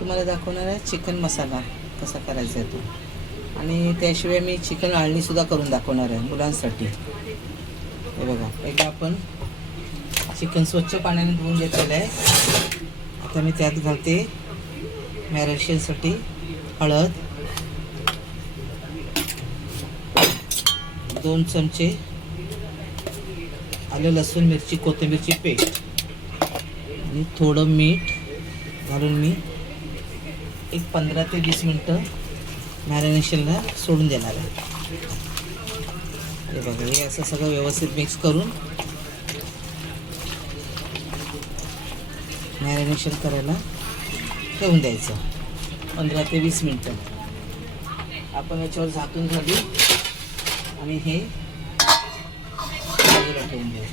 तुम्हाला दाखवणार आहे चिकन मसाला कसा करायचा आहे तो, आणि त्याशिवाय मी चिकन आळणीसुद्धा करून दाखवणार आहे मुलांसाठी. हे बघा, एकदा आपण चिकन स्वच्छ पाण्याने धुवून घेतलेलं आहे. आता मी त्यात घालते मॅरिनेशनसाठी हळद, 2 चमचे आलं लसूण मिरची कोथिंबीरची पेस्ट आणि थोडं मीठ घालून मी एक 15 ते 20 मिनटं मॅरिनेशनला सोडून देणार आहे. हे बघा, हे असं सगळं व्यवस्थित मिक्स करून मॅरिनेशन करायला ठेवून द्यायचं 15 ते 20 मिनटं. आपण याच्यावर झाकून घालू आणि हे बाजूला ठेवून देऊ.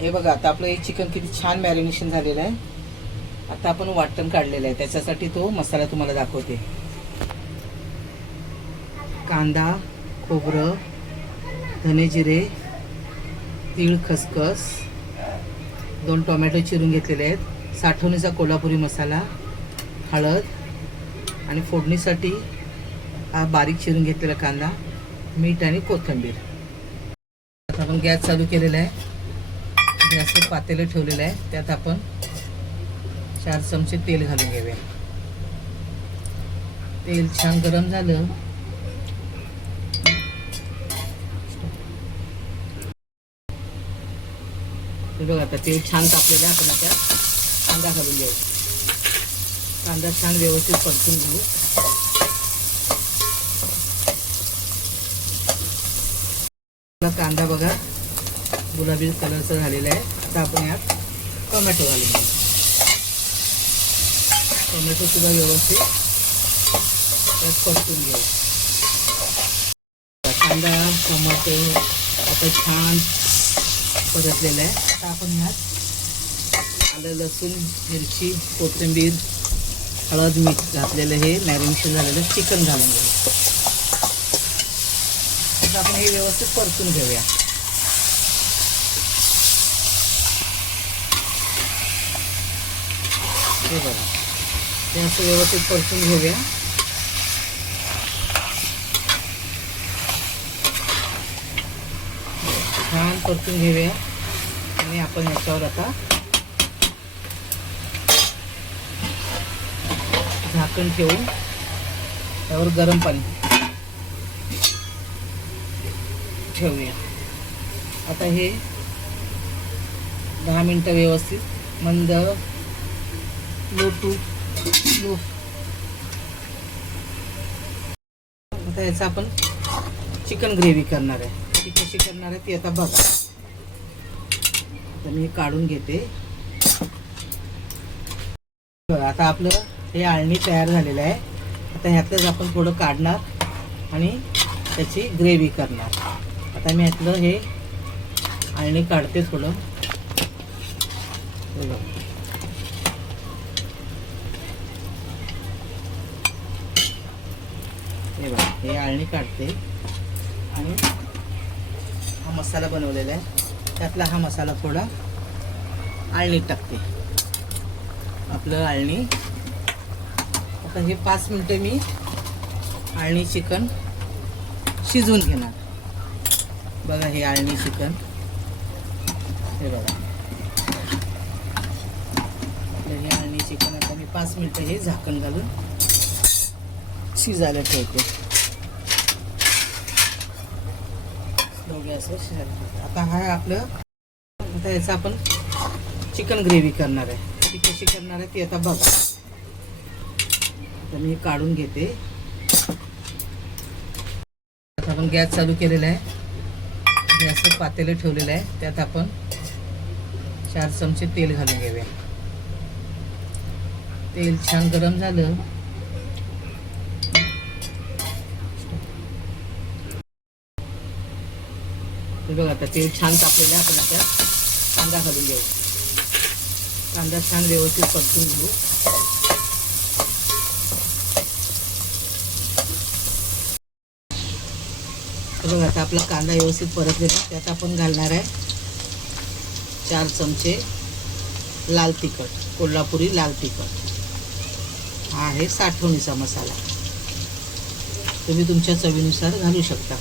हे बघा, आता आपलं हे चिकन किती छान मॅरिनेशन झालेलं आहे. आता आपण वाटण काढलेलं आहे, त्याच्यासाठी तो मसाला तुम्हाला दाखवते. कांदा, खोबरं, धने जिरे, तीळ, खसखस, 2 टोमॅटो चिरून घेतलेले आहेत, साठवणीचा कोल्हापुरी मसाला, हळद आणि फोडणीसाठी हा बारीक चिरून घेतलेला कांदा, मीठ आणि कोथिंबीर. आता आपण गॅस चालू केलेला आहे. गॅसवर पातेलं ठेवलेलं आहे, त्यात आपण 4 चमचे तेल घालून घेऊया. तेल छान गरम झालं हे बघा, आता तेल छान तापलेलं आहे. आपण आता कांदा घालून घेऊ. कांदा छान व्यवस्थित परतून घेऊ. कांदा बघा गुलाबी कलरचा झालेला आहे. आता आपण यात टोमॅटो घालून घेऊ. टोमॅटो सुद्धा व्यवस्थित त्यात परतून घेऊ. कांदा टोमॅटो आता छान परतलेलं आहे. आता आपण यात आलं लसूण मिरची कोथिंबीर हळद मीठ घातलेलं हे मॅरिनेशन झालेलं चिकन घालून घेऊ. आता आपण हे व्यवस्थित परतून घेऊया. हे बघा, हे असं व्यवस्थित परतून घेऊया. छान परतून घेऊया आणि आपण याच्यावर आता झाकण ठेवून त्यावर गरम पाणी ठेवूया. आता हे 10 मिनटं व्यवस्थित मंद लो टू लो. आता याचा आपण चिकन ग्रेव्ही करणार आहे. ती कशी करणार आहे ती आता बघा. आता मी काढून घेते. आता आपलं हे आळणी तयार झालेलं आहे. आता ह्यातलंच आपण थोडं काढणार आणि त्याची ग्रेव्ही करणार. आता मी ह्यातलं हे आळणी काढते थोडं. हे बघा, हे आळणी काढते आणि हा मसाला बनवलेला आहे, त्यातला हा मसाला थोडा आळणीत टाकते. आपलं आळणी आता हे 5 मिनिटं मी आळणी चिकन शिजवून घेणार. बघा, हे आळणी चिकन हे बघा, आपलं हे आळणी चिकन आता मी 5 मिनिटं हे झाकण घालून शिजायला ठेवते. आता हा आपलं आता याचं आपण चिकन ग्रेव्ही करणार आहे. ती कशी करणार आहे ती आता बघा. आता मी काढून घेते. आता आपण गॅस चालू केलेला आहे. गॅसवर पातेलं ठेवलेलं आहे, त्यात आपण 4 चमचे तेल घालून घेऊया. तेल छान गरम झालं हे बघा, आता तेल छान तापलेलं आहे. आपण आता कांदा घालून घेऊ. कांदा छान व्यवस्थित परतून घेऊ. बघा, आता आपला कांदा व्यवस्थित परतलेला आहे. त्यात आपण घालणार आहे 4 चमचे लाल तिखट, कोल्हापुरी लाल तिखट. हा आहे साठवणीचा मसाला. तुम्ही तुमच्या चवीनुसार घालू शकता.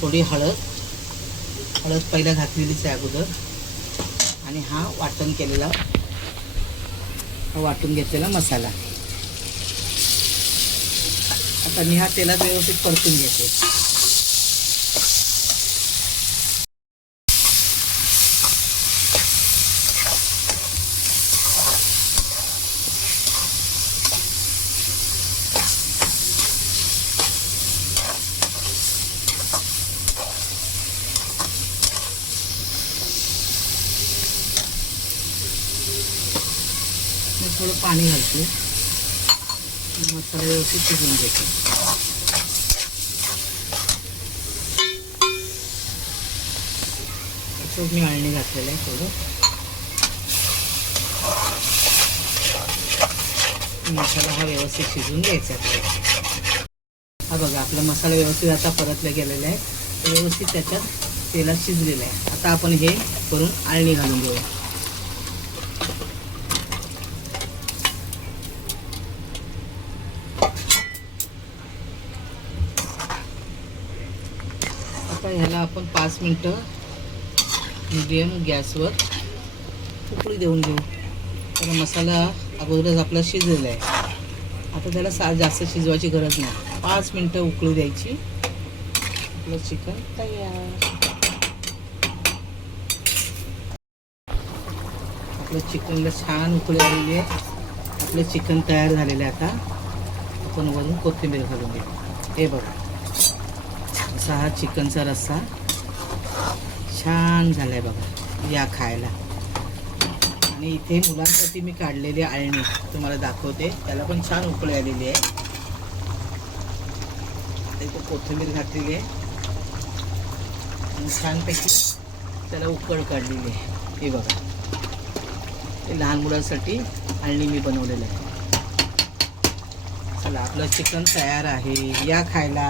थोडी हळद पहिला घातलेलीच आहे अगोदर. आणि हा वाटून घेतलेला मसाला. आता मी हा तेलात व्यवस्थित परतून घेते. थोडं पाणी घालते. मसाला व्यवस्थित शिजवून घेते. असंच मी अळणी घातलेलं आहे थोडं. मसाला हा व्यवस्थित शिजवून घ्यायचा. हा बघा आपला मसाला व्यवस्थित आता परतला गेलेला आहे. व्यवस्थित त्याच्यात तेलात शिजलेलं आहे. आता आपण हे करून अळणी घालून घेऊया. आता ह्याला आपण 5 मिनटं मीडियम गॅसवर उकळी देऊन घेऊ. कारण मसाला अगोदरच आपला शिजलेला आहे. आता त्याला जास्त शिजवायची गरज नाही. 5 मिनटं उकळी द्यायची. आपलं चिकन तयार. आपलं चिकनला छान उकळी आलेली आहे. आपलं चिकन तयार झालेलं आहे. आता आपण वरून कोथिंबीर घालून घेऊ. हे बघा असा हा चिकनचा रस्सा छान झाला आहे बघा. या खायला. आणि इथे मुलांसाठी मी काढलेली अळणी तुम्हाला दाखवते. त्याला पण छान उकळी आलेली आहे. इथे कोथिंबीर घातलेली आहे आणि छानपैकी त्याला उकळ काढलेली आहे. हे बघा हे लहान मुलांसाठी अळणी मी बनवलेलं आहे. चला आपलं चिकन तयार आहे. या खायला.